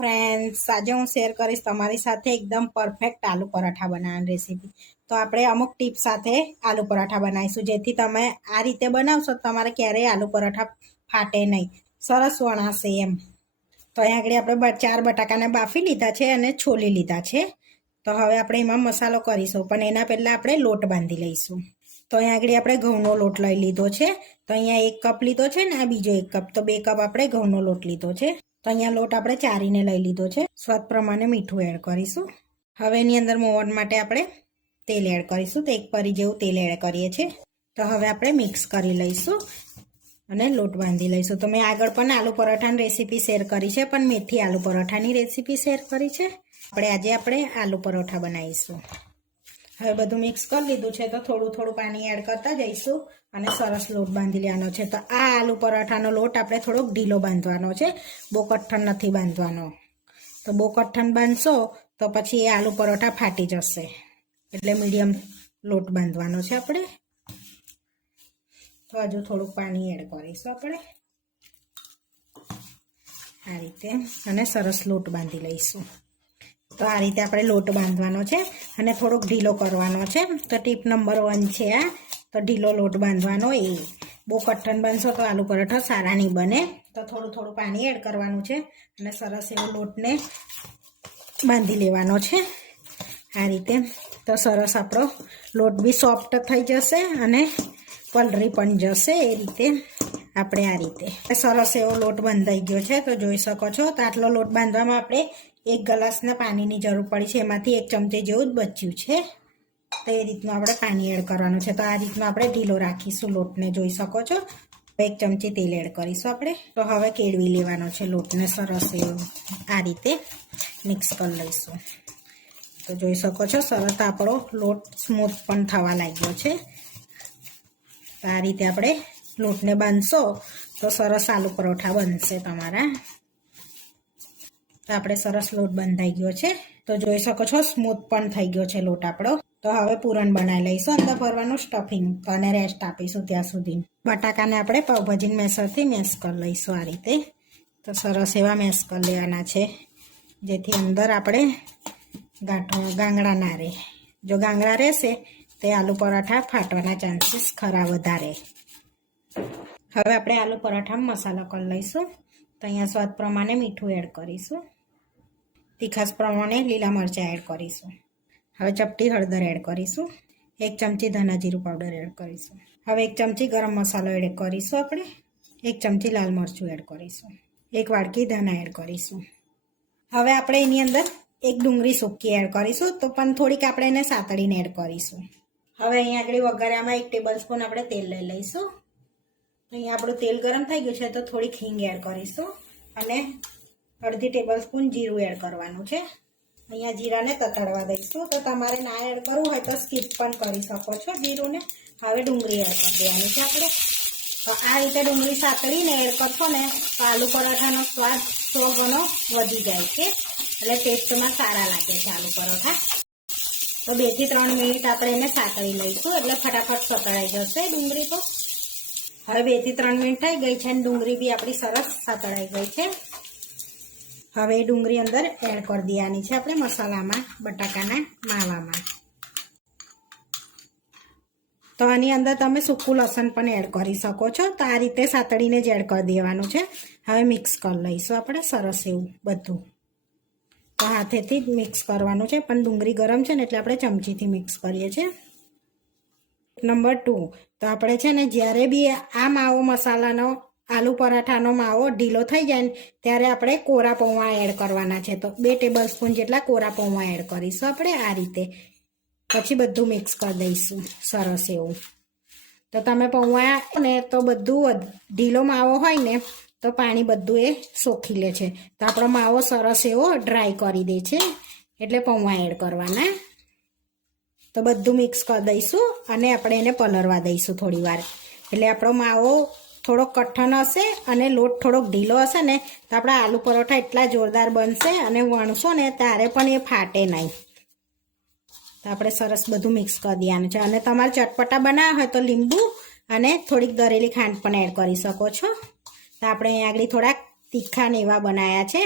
Friends, આજે હું share કરીશ તમારી સાથે એકદમ પરફેક્ટ આલુ પરાઠા બનાવવાની રેસીપી। તો આપણે અમુક ટિપ્સ સાથે આલુ પરાઠા બનાવીશું, જેથી તમે આ રીતે બનાવશો તમારે ક્યારેય આલુ પરાઠા ફાટે નહીં, સરસ વણાશે એમ। તો અહીંયા આગળ આપણે 4 બટાકાને બાફી લીધા છે અને છોલી લીધા છે। તો હવે આપણે એમાં મસાલો કરીશું, પણ એના પહેલાં આપણે લોટ બાંધી લઈશું। તો અહીંયા આગળ આપણે ઘઉંનો લોટ લઈ લીધો છે। તો અહીંયા 1 કપ લીધો છે ને આ બીજો 1 કપ, તો 2 કપ આપણે ઘઉંનો લોટ લીધો છે। તો અહીંયા લોટ આપણે ચારીને લઈ લીધો છે। સ્વાદ પ્રમાણે મીઠું એડ કરીશું। હવે એની અંદર મોવણ માટે આપણે તેલ એડ કરીશું, તો 1 પરી જેવું તેલ એડ કરીએ છીએ। તો હવે આપણે મિક્સ કરી લઈશું અને લોટ બાંધી લઈશું। તો મેં આગળ પણ આલુ પરાઠાની રેસીપી શેર કરી છે, પણ મેથી આલુ પરાઠાની રેસીપી શેર કરી છે। આજે આપણે આલુ પરોઠા બનાવીશું। હવે બધું મિક્સ કરી લીધું છે, તો થોડું થોડું પાણી એડ કરતા જઈશું અને સરસ લોટ બાંધી લેવાનો છે। તો આ આલુ પરાઠાનો લોટ આપણે થોડોક ઢીલો બાંધવાનો છે, બહુ કઠણ નથી બાંધવાનો। તો બહુ કઠણ બાંધશો તો પછી એ આલુ પરોઠા ફાટી જશે, એટલે મીડિયમ લોટ બાંધવાનો છે આપણે। તો હજુ થોડુંક પાણી એડ કરીશું આપણે આ રીતે, અને સરસ લોટ બાંધી લઈશું। તો આ રીતે આપણે લોટ બાંધવાનો છે અને થોડોક ઢીલો કરવાનો છે। તો ટીપ નંબર 1 છે આ, તો ઢીલો લોટ બાંધવાનો। એ બહુ કઠણ બાંધશો તો આલુ પરોઠા સારા નહીં બને। તો થોડું થોડું પાણી એડ કરવાનું છે અને સરસ એવો લોટને બાંધી લેવાનો છે આ રીતે। તો સરસ આપણો લોટ બી સોફ્ટ થઈ જશે અને પલળી પણ જશે, એ રીતે આપણે આ રીતે સરસ એવો લોટ બંધાઈ ગયો છે। તો જોઈ શકો છો, તો આટલો લોટ બાંધવામાં આપણે 1 ગ્લાસના પાણીની જરૂર પડી છે, એમાંથી 1 ચમચી જેવું જ બચ્યું છે। તો એ રીતનું આપણે પાણી એડ કરવાનું છે। તો આ રીતનું આપણે ઢીલો રાખીશું લોટને, જોઈ શકો છો। 1 ચમચી તેલ એડ કરીશું આપણે। તો હવે કેળવી લેવાનો છે લોટને, સરસ એવું આ રીતે મિક્સ કરી લઈશું। તો જોઈ શકો છો, સરસ આપણો લોટ સ્મૂથ પણ થવા લાગ્યો છે। તો આ રીતે આપણે લોટને બાંધશો તો સરસ આલુ પરોઠા બનશે તમારા। તો આપણે સરસ લોટ બંધાઈ ગયો છે। તો જોઈ શકો છો, સ્મૂથ પણ થઈ ગયો છે લોટ આપણો। તો હવે પૂરણ બનાવી લઈશું, અંદર ભરવાનું સ્ટફિંગ, અને રેસ્ટ આપીશું ત્યાં સુધી। બટાકાને આપણે પાવભાજી મેસરથી મેશ કરી લઈશું આ રીતે। તો સરસ એવા મેશ કરી લેવાના છે, જેથી અંદર આપણે ગાંગડા ના રહે। જો ગાંગડા રહેશે તો આલુ પરાઠા ફાટવાના ચાન્સીસ ખરા વધારે। હવે આપણે આલુ પરાઠામાં મસાલો કરી લઈશું। તો અહીંયા સ્વાદ પ્રમાણે મીઠું એડ કરીશું, તીખાસ પ્રમાણે લીલા મરચાં એડ કરીશું। હવે ચપટી હળદર એડ કરીશું, 1 ચમચી ધાણા જીરું પાવડર એડ કરીશું। હવે 1 ચમચી ગરમ મસાલો એડ કરીશું આપણે, 1 ચમચી લાલ મરચું એડ કરીશું, 1 વાડકી ધાણા એડ કરીશું। હવે આપણે એની અંદર 1 ડુંગળી સૂકી એડ કરીશું, તો પણ થોડીક આપણે એને સાતળીને એડ કરીશું। હવે અહીંયા આગળ વઘાર્યામાં 1 ટેબલ સ્પૂન આપણે તેલ લઈ લઈશું। અહીંયા આપણું તેલ ગરમ થઈ ગયું છે, તો થોડીક હિંગ એડ કરીશું અને અડધી ટેબલ સ્પૂન જીરું એડ કરવાનું છે। અહીંયા જીરાને તતડવા દઈશું। તો તમારે ના એડ કરવું હોય તો સ્કીપ પણ કરી શકો છો જીરુંને। હવે ડુંગળી એડ કરી દેવાની છે આપણે। તો આ રીતે ડુંગળી સાતળીને એડ કરશો ને તો આલુ પરોઠાનો સ્વાદ 100 ગણો વધી જાય છે, એટલે ટેસ્ટમાં સારા લાગે છે આલુ પરોઠા। તો 2 થી 3 મિનિટ આપણે એને સાતળી લઈશું, એટલે ફટાફટ સતળાઈ જશે ડુંગળી। તો હવે 2 થી 3 મિનિટ થઈ ગઈ છે અને ડુંગળી બી આપણી સરસ સાતળાઈ ગઈ છે। હવે એ ડુંગળી અંદર એડ કરી દેવાની છે આપણે મસાલામાં, બટાકાના માવામાં। તો આની અંદર તમે સૂકું લસણ પણ એડ કરી શકો છો। તો આ રીતે સાતળીને જ એડ કરી દેવાનું છે। હવે મિક્સ કરી લઈશું આપણે સરસ એવું બધું। તો હાથેથી જ મિક્સ કરવાનું છે, પણ ડુંગળી ગરમ છે ને એટલે આપણે ચમચીથી મિક્સ કરીએ છીએ। નંબર 2, તો આપણે છે ને જ્યારે બી આ માવો મસાલાનો આલુ પરાઠાનો માવો ઢીલો થઈ જાય ને ત્યારે આપણે કોરા પૌવા એડ કરવાના છે। તો 2 ટેબલ સ્પૂન જેટલા કોરા પૌવા એડ કરીશું આપણે આ રીતે। પછી બધું મિક્સ કરી દઈશું સરસ એવું। તો તમે પૌવા ને તો બધું ઢીલો માવો હોય ને તો પાણી બધું એ સોખી લે છે। તો આપણો માવો સરસ એવો ડ્રાય કરી દે છે, એટલે પૌવા એડ કરવાના। તો બધું મિક્સ કરી દઈશું અને આપણે એને પલળવા દઈશું થોડી વાર, એટલે આપણો માવો થોડોક કઠણ હશે અને લોટ થોડોક ઢીલો હશે ને તો આપણા આલુ પરોઠા એટલા જોરદાર બનશે અને વણશો ને ત્યારે પણ એ ફાટે નહીં। તો આપણે સરસ બધું મિક્સ કરી દેવાનું છે। અને તમારે ચટપટા બનાવવા હોય તો લીંબુ અને થોડીક દરેલી ખાંડ પણ એડ કરી શકો છો। તો આપણે અહીં આગળ થોડાક તીખા ને એવા બનાવ્યા છે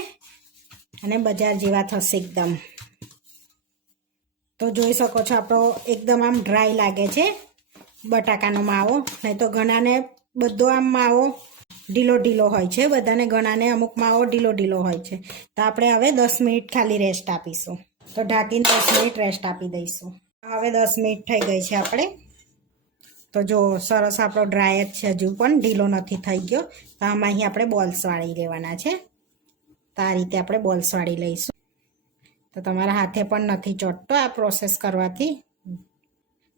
અને બજાર જેવા થશે એકદમ. તો જોઈ શકો છો આપણો એકદમ આમ ડ્રાય લાગે છે બટાકાનો માવો. નહીં તો ઘણાને બધો આમ માવો ઢીલો ઢીલો હોય છે, બધાને ઘણાને અમુક માવો ઢીલો ઢીલો હોય છે. તો આપણે હવે 10 મિનિટ ખાલી રેસ્ટ આપીશું. તો ઢાંકીને 10 મિનિટ રેસ્ટ આપી દઈશું. હવે 10 મિનિટ થઈ ગઈ છે આપણે. તો જો સરસ આપણો ડ્રાય જ છે, હજુ પણ ઢીલો નથી થઈ ગયો. તો આમાં અહીં આપણે બોલ્સ વાળી લેવાના છે. તો આ રીતે આપણે બોલ્સ વાળી લઈશું. તો તમારા હાથે પણ નથી ચોટતો આ પ્રોસેસ કરવાથી.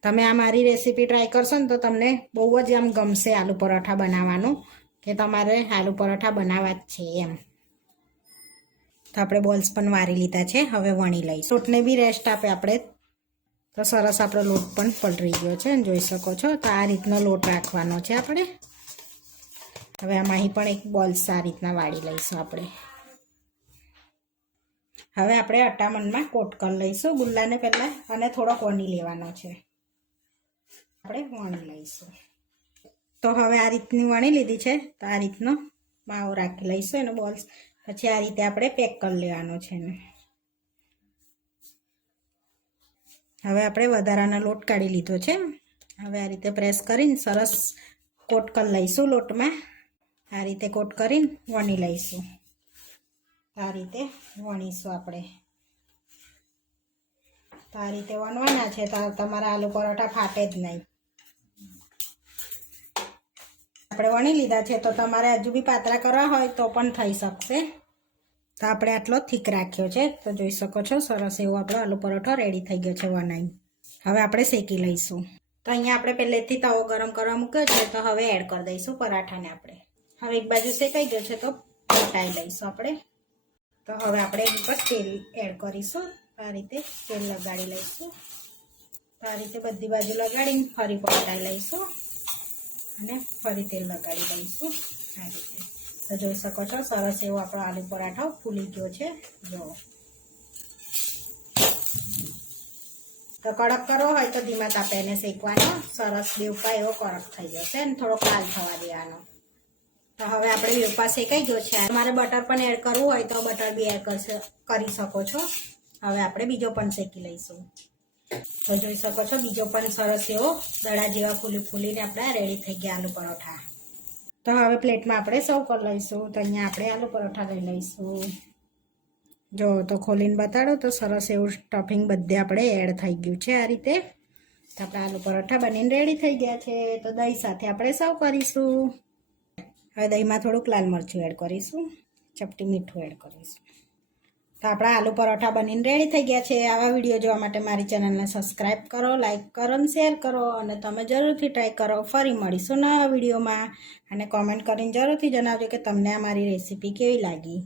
તમે આ મારી રેસીપી ટ્રાય કરશો ને તો તમને બહુ જ આમ ગમશે આલુ પરોઠા બનાવવાનું, કે તમારે આલુ પરોઠા બનાવવા જ છે એમ. તો આપણે બોલ્સ પણ વારી લીધા છે. હવે વણી લઈશું. લોટને બી રેસ્ટ આપે આપણે. તો સરસ આપણો લોટ પણ પલળી ગયો છે, જોઈ શકો છો. તો આ રીતનો લોટ રાખવાનો છે આપણે. હવે આમાં અહીં પણ એક બોલ્સ આ રીતના વાળી લઈશું આપણે. હવે આપણે અટામણમાં કોટ કરી લઈશું ગુલ્લાને પહેલાં, અને થોડોક વણી લેવાનો છે. આપણે વણી લઈશું. તો હવે આ રીતની વણી લીધી છે. તો આ રીતનો માવો રાખી લઈશું એનો બોલ્સ. પછી આ રીતે આપણે પેક કરી લેવાનો છે એને. હવે આપણે વધારાનો લોટ કાઢી લીધો છે. હવે આ રીતે પ્રેસ કરીને સરસ કોટ કરી લઈશું લોટમાં. આ રીતે કોટ કરીને વણી લઈશું. આ રીતે વણીશું આપણે. તો આ રીતે વણવાના છે. તો તમારા આલુ પરોઠા ફાટે જ નહીં. આપણે વણી લીધા છે. તો તમારે હજુ બી પાતળા કરવા હોય તો પણ થઈ શકશે. તો આપણે આટલો થીક રાખ્યો છે. તો જોઈ શકો છો સરસ એવો આપણો આલુ પરોઠો રેડી થઈ ગયો છે વણાઈ. હવે આપણે શેકી લઈશું. તો અહીંયા આપણે પહેલેથી તવો ગરમ કરવા મૂક્યો છે. તો હવે એડ કરી દઈશું પરાઠાને આપણે. હવે એક બાજુ શેકાઈ ગયો છે તો પલટાઈ લઈશું આપણે. તો હવે આપણે એની પર તેલ એડ કરીશું. આ રીતે તેલ લગાડી લઈશું. તો આ રીતે બધી બાજુ લગાડીને ફરી પલટાઈ લઈશું અને ફરી તેલ લગાડી દઈશું આ રીતે. તો જોઈ શકો છો સરસ એવો આપણો આલુ પરાઠો ફૂલી ગયો છે. જો તો કડક કરવો હોય તો ધીમા તાપે એને શેકવાનો. સરસ બેવપા એવો કડક થઈ જશે અને થોડોક લાલ થવા દેવાનો. તો હવે આપણે વેપા શેકાઈ ગયો છે. તમારે બટર પણ એડ કરવું હોય તો બટર બી એડ કરી શકો છો. હવે આપણે બીજો પણ શેકી લઈશું. તો જોઈ શકો છો બીજો પણ સરસ એવો દડા જેવા ફૂલીને આપણા રેડી થઈ ગયા આલુ પરોઠા. તો હવે પ્લેટમાં આપણે સર્વ કરી લઈશું. તો અહીંયા આપણે આલુ પરોઠા લઈ લઈશું. જો તો ખોલીને બતાડો તો સરસ એવું સ્ટફિંગ બધે આપણે એડ થઈ ગયું છે આ રીતે. તો આપણા આલુ પરોઠા બનીને રેડી થઈ ગયા છે. તો દહીં સાથે આપણે સર્વ કરીશું. હવે દહીંમાં થોડુંક લાલ મરચું એડ કરીશું, ચપટી મીઠું એડ કરીશું. તો આપણા આલુ પરોઠા બનીને રેડી થઈ ગયા છે. આવા વિડીયો જોવા માટે મારી ચેનલને સબસ્ક્રાઈબ કરો, લાઇક કરો અને શેર કરો. અને તમે જરૂરથી ટ્રાય કરો. ફરી મળીશું નવા વિડીયોમાં. અને કોમેન્ટ કરીને જરૂરથી જણાવજો કે તમને આ મારી રેસીપી કેવી લાગી.